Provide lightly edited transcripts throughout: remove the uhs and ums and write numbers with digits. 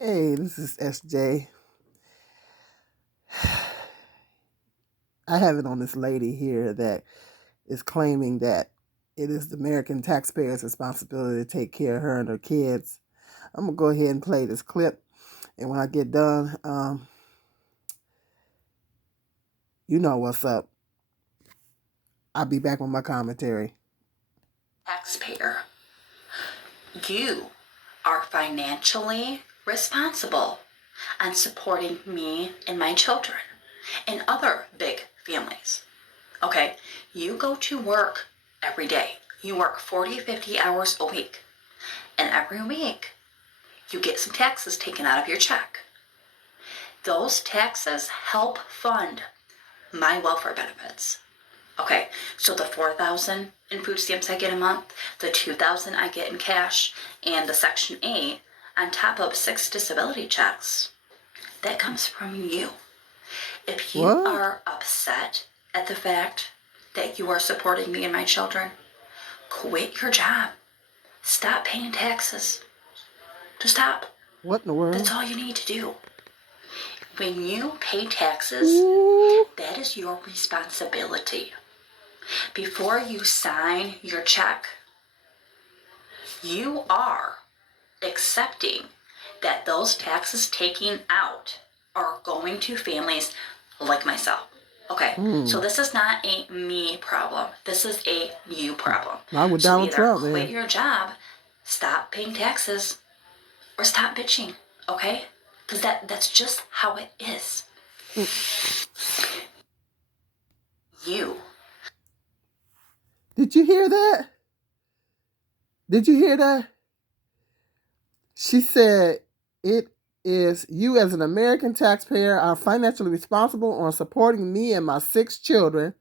Hey, this is SJ. I have it on this lady here that is claiming that it is the American taxpayers' responsibility to take care of her and her kids. I'm going to go ahead and play this clip. And when I get done, you know what's up. I'll be back with my commentary. Taxpayer, you are financially responsible on supporting me and my children and other big families. Okay, you go to work every day. You work 40, 50 hours a week. And every week, you get some taxes taken out of your check. Those taxes help fund my welfare benefits. Okay, so the $4,000 in food stamps I get a month, the $2,000 I get in cash, and the Section 8 on top of 6 disability checks, that comes from you. If you What? are upset at the fact that you are supporting me and my children, quit your job. Stop paying taxes. Just stop. What in the world? That's all you need to do. When you pay taxes, Ooh. that is your responsibility. Before you sign your check, you are accepting that those taxes taken out are going to families like myself. Okay, so this is not a me problem. This is a you problem. Not with So Donald either Trump, quit man. your job, stop paying taxes, or stop bitching, okay? Because that's just how it is. You. Did you hear that? Did you hear that? She said it is you as an American taxpayer are financially responsible on supporting me and my 6 children.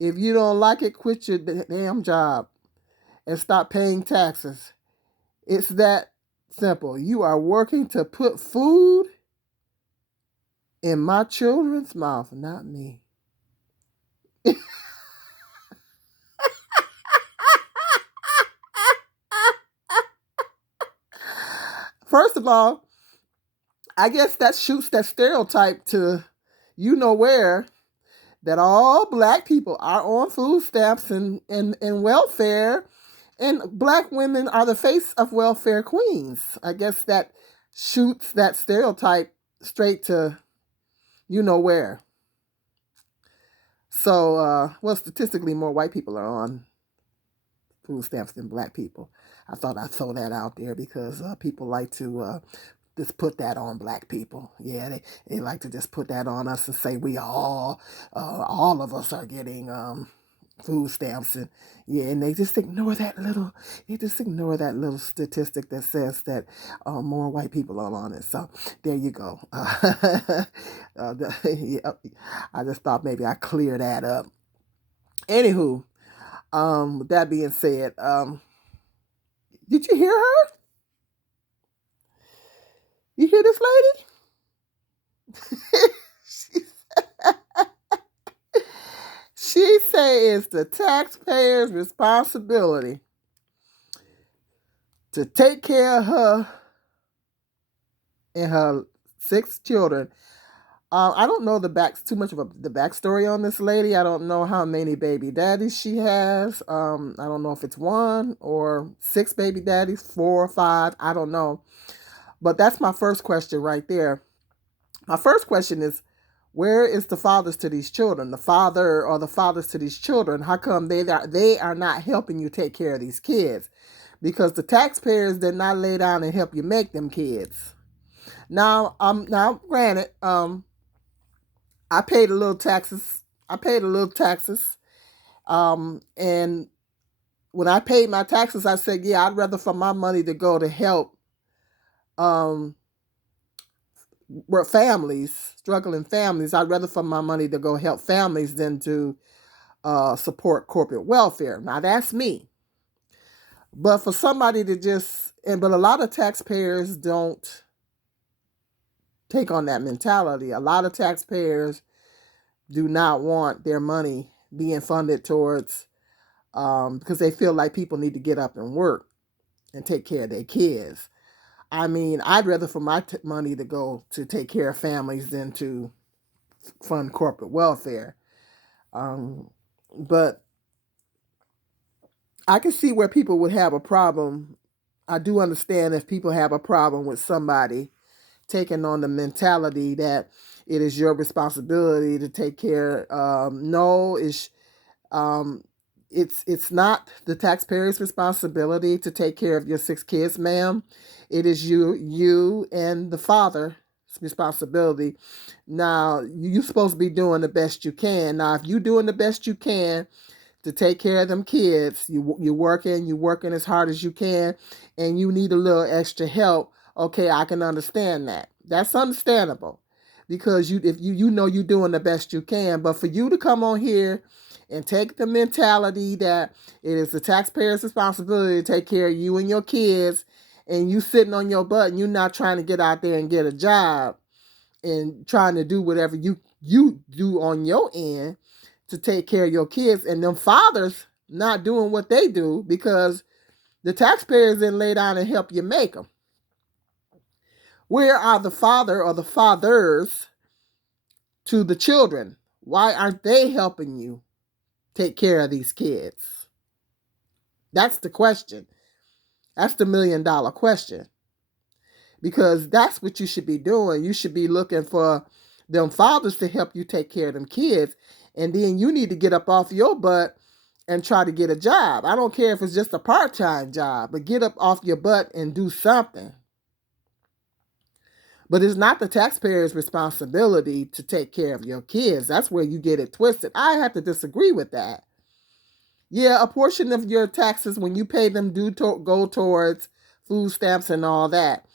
If you don't like it, quit your damn job and stop paying taxes. It's that simple. You are working to put food in my children's mouth, not me. First of all, I guess that shoots that stereotype to you know where that all black people are on food stamps and welfare, and black women are the face of welfare queens. I guess that shoots that stereotype straight to you know where. So, well, statistically, more white people are on food stamps than black people. I thought I'd throw that out there because people like to just put that on black people. Yeah, they like to just put that on us and say we all of us are getting food stamps, and yeah, and they just ignore that little statistic that says that more white people are on it. So there you go. Yeah, I just thought maybe I clear that up. Anywho, with that being said, did you hear her? You hear this lady? she, she say it's the taxpayer's responsibility to take care of her and her 6 children. I don't know too much of the backstory on this lady. I don't know how many baby daddies she has. I don't know if it's 1 or 6 baby daddies, 4 or 5. I don't know. But that's my first question right there. My first question is, where is the fathers to these children? The father or the fathers to these children? How come they are not helping you take care of these kids? Because the taxpayers did not lay down and help you make them kids. Now, granted, I paid a little taxes. I paid a little taxes. And when I paid my taxes, I said, yeah, I'd rather for my money to go to help um, struggling families. I'd rather for my money to go help families than to support corporate welfare. Now that's me. But for somebody to but a lot of taxpayers don't take on that mentality. A lot of taxpayers do not want their money being funded towards because they feel like people need to get up and work and take care of their kids. I mean, I'd rather for my money to go to take care of families than to fund corporate welfare. Um, but I can see where people would have a problem. I do understand if people have a problem with somebody taking on the mentality that it is your responsibility to take care. No, um, it's not the taxpayer's responsibility to take care of your 6 kids, ma'am. It is you and the father's responsibility. Now you're supposed to be doing the best you can. Now, if you're doing the best you can to take care of them kids, you're working as hard as you can, and you need a little extra help. Okay, I can understand that. That's understandable, because if you know you're doing the best you can. But for you to come on here and take the mentality that it is the taxpayer's responsibility to take care of you and your kids, and you sitting on your butt and you're not trying to get out there and get a job and trying to do whatever you do on your end to take care of your kids, and them fathers not doing what they do because the taxpayers didn't lay down and help you make them. Where are the father or the fathers to the children? Why aren't they helping you take care of these kids? That's the question. That's the $1,000,000 question. Because that's what you should be doing. You should be looking for them fathers to help you take care of them kids. And then you need to get up off your butt and try to get a job. I don't care if it's just a part-time job, but get up off your butt and do something. But it's not the taxpayer's responsibility to take care of your kids. That's where you get it twisted. I have to disagree with that. Yeah, a portion of your taxes when you pay them do go towards food stamps and all that.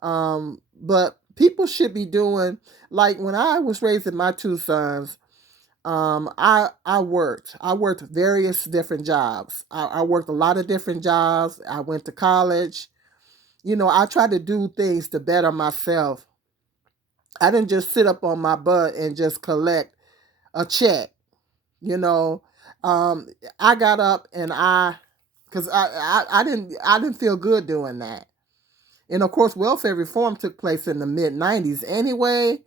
But people should be doing, like when I was raising my 2 sons, I worked. I worked various different jobs. I worked a lot of different jobs. I went to college. I tried to do things to better myself. I didn't just sit up on my butt and just collect a check. You know, um, I got up and because I didn't feel good doing that. And of course, welfare reform took place in the mid '90s anyway.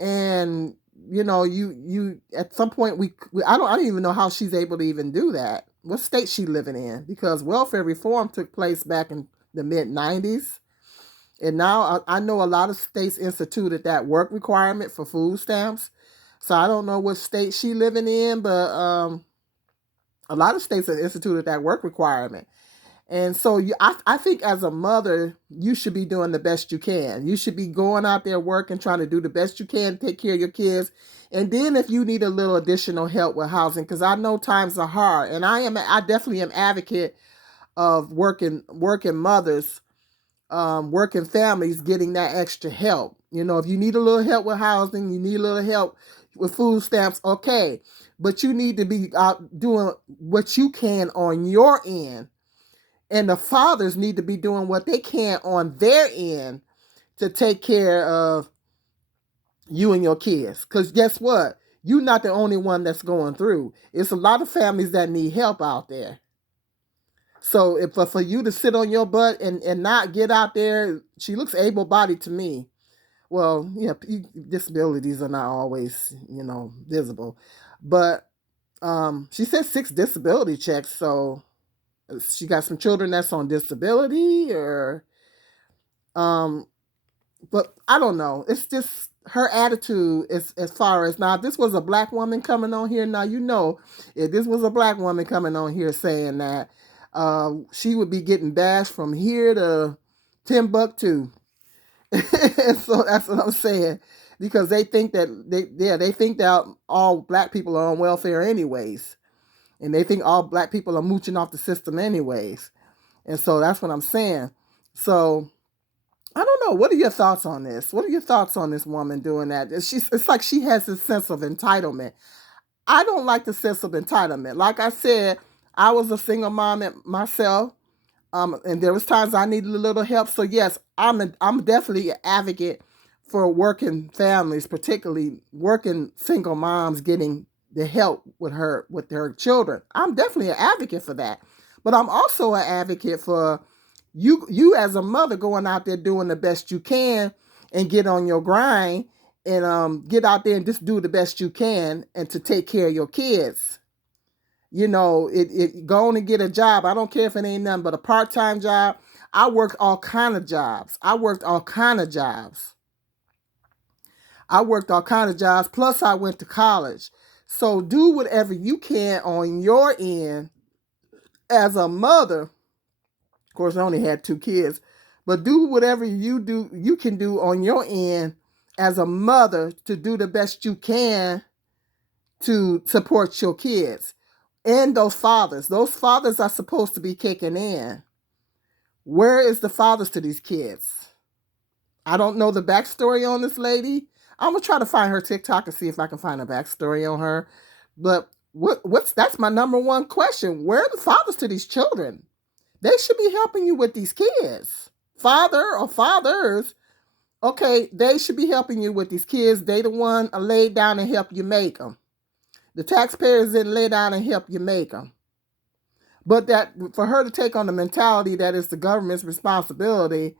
And you at some point I don't even know how she's able to even do that. What state she living in? Because welfare reform took place back in the mid '90s, and now I know a lot of states instituted that work requirement for food stamps. So I don't know what state she living in, but a lot of states have instituted that work requirement. And so I think as a mother, you should be doing the best you can. You should be going out there working, trying to do the best you can to take care of your kids. And then if you need a little additional help with housing, because I know times are hard, and I definitely am advocate of working mothers, working families getting that extra help. If you need a little help with housing, you need a little help with food stamps, okay. But you need to be out doing what you can on your end, and the fathers need to be doing what they can on their end to take care of you and your kids. Because guess what? You're not the only one that's going through. It's a lot of families that need help out there. So if for you to sit on your butt and not get out there, she looks able-bodied to me. Well, yeah, disabilities are not always, visible. But she said 6 disability checks, so she got some children that's on disability, or but I don't know. It's just her attitude as far as, now if this was a black woman coming on here, now if this was a black woman coming on here saying that, she would be getting bashed from here to Timbuktu. And so that's what I'm saying, because they think that they think that all black people are on welfare anyways, and they think all black people are mooching off the system anyways. And so that's what I'm saying. So I don't know. What are your thoughts on this? What are your thoughts on this woman doing that? It's like she has this sense of entitlement. I don't like the sense of entitlement. Like I said, I was a single mom myself, and there was times I needed a little help. So yes, I'm definitely an advocate for working families, particularly working single moms, getting the help with their children. I'm definitely an advocate for that. But I'm also an advocate for You as a mother going out there doing the best you can and get on your grind and get out there and just do the best you can and to take care of your kids. It go on and get a job. I don't care if it ain't nothing but a part-time job. I worked all kind of jobs. I worked all kind of jobs. I worked all kind of jobs. Plus, I went to college. So do whatever you can on your end as a mother. Of course, I only had 2 kids, but do whatever you can do on your end as a mother to do the best you can to support your kids and those fathers. Those fathers are supposed to be kicking in. Where is the fathers to these kids? I don't know the backstory on this lady. I'm gonna try to find her TikTok and see if I can find a backstory on her. But what's that's my number one question. Where are the fathers to these children? They should be helping you with these kids. Father or fathers, okay, they should be helping you with these kids. They the one lay down and help you make them. The taxpayers didn't lay down and help you make them. But that for her to take on the mentality that it's the government's responsibility,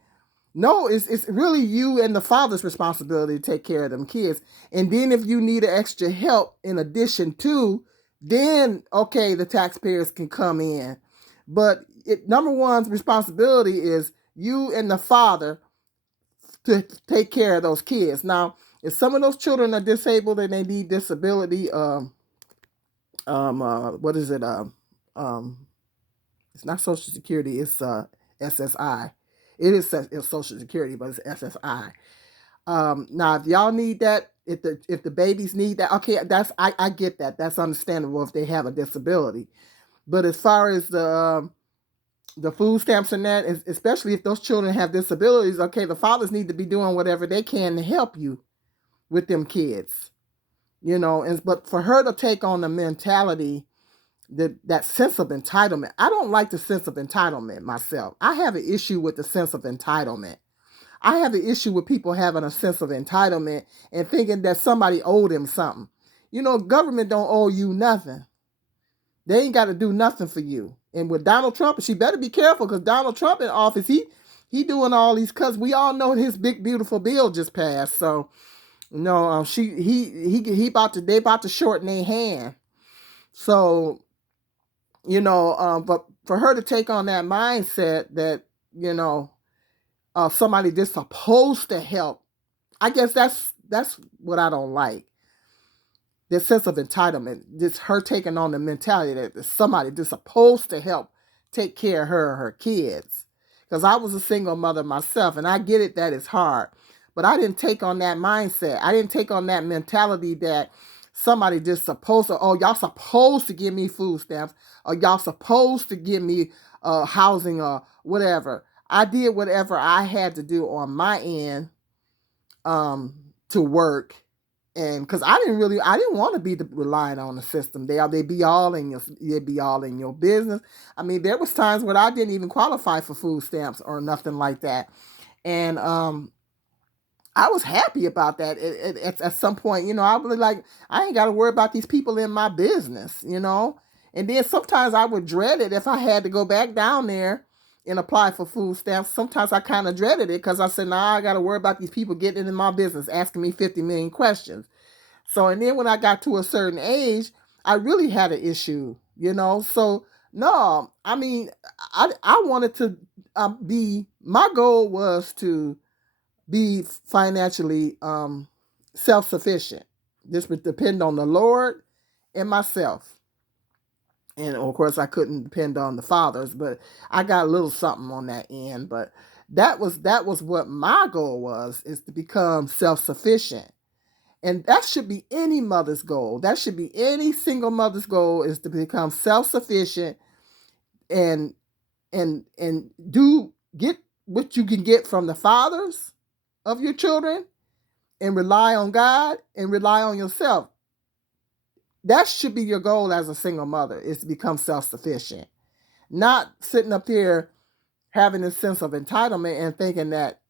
no, it's really you and the father's responsibility to take care of them kids. And then if you need extra help in addition to, then okay, the taxpayers can come in. But number one's responsibility is you and the father to take care of those kids. Now, if some of those children are disabled and they need disability, what is it? It's not Social Security. It's SSI. It's Social Security, but it's SSI. Now, if y'all need that, if the babies need that, okay, I get that. That's understandable if they have a disability. But as far as the food stamps and that, especially if those children have disabilities, okay, the fathers need to be doing whatever they can to help you with them kids. But for her to take on the mentality, that sense of entitlement, I don't like the sense of entitlement myself. I have an issue with the sense of entitlement. I have an issue with people having a sense of entitlement and thinking that somebody owed them something. Government don't owe you nothing. They ain't got to do nothing for you. And with Donald Trump, she better be careful because Donald Trump in office, he doing all these cuts. We all know his big beautiful bill just passed. So no, he about to they about to shorten their hand. So but for her to take on that mindset that somebody just supposed to help, I guess that's what I don't like. This sense of entitlement, just her taking on the mentality that somebody just supposed to help take care of her and her kids. Because I was a single mother myself, and I get it that it's hard. But I didn't take on that mindset. I didn't take on that mentality that somebody just supposed to, oh, y'all supposed to give me food stamps, or y'all supposed to give me housing or whatever. I did whatever I had to do on my end to work, and because I didn't want to be relying on the system. They be all in your business. I mean, there was times where I didn't even qualify for food stamps or nothing like that, and I was happy about that. At some point, I was like, I ain't got to worry about these people in my business, And then sometimes I would dread it if I had to go back down there and apply for food stamps. Sometimes I kind of dreaded it because I said, nah, I got to worry about these people getting in my business, asking me 50 million questions. So, and then when I got to a certain age, I really had an issue. So, no, I mean, I wanted to my goal was to be financially self-sufficient. This would depend on the Lord and myself. And of course, I couldn't depend on the fathers, but I got a little something on that end. But that was what my goal was, is to become self-sufficient. And that should be any mother's goal. That should be any single mother's goal, is to become self-sufficient and get what you can get from the fathers of your children and rely on God and rely on yourself. That should be your goal as a single mother, is to become self-sufficient. Not sitting up here having a sense of entitlement and thinking that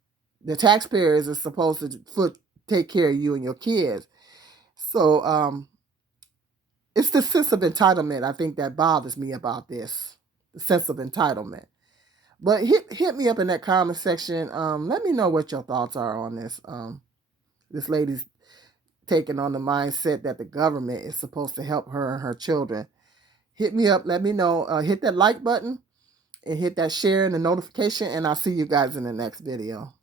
the taxpayers are supposed to take care of you and your kids. So it's the sense of entitlement, I think, that bothers me about this. The sense of entitlement. But hit me up in that comment section. Let me know what your thoughts are on this. This lady's taking on the mindset that the government is supposed to help her and her children. Hit me up. Let me know. Hit that like button and hit that share and the notification. And I'll see you guys in the next video.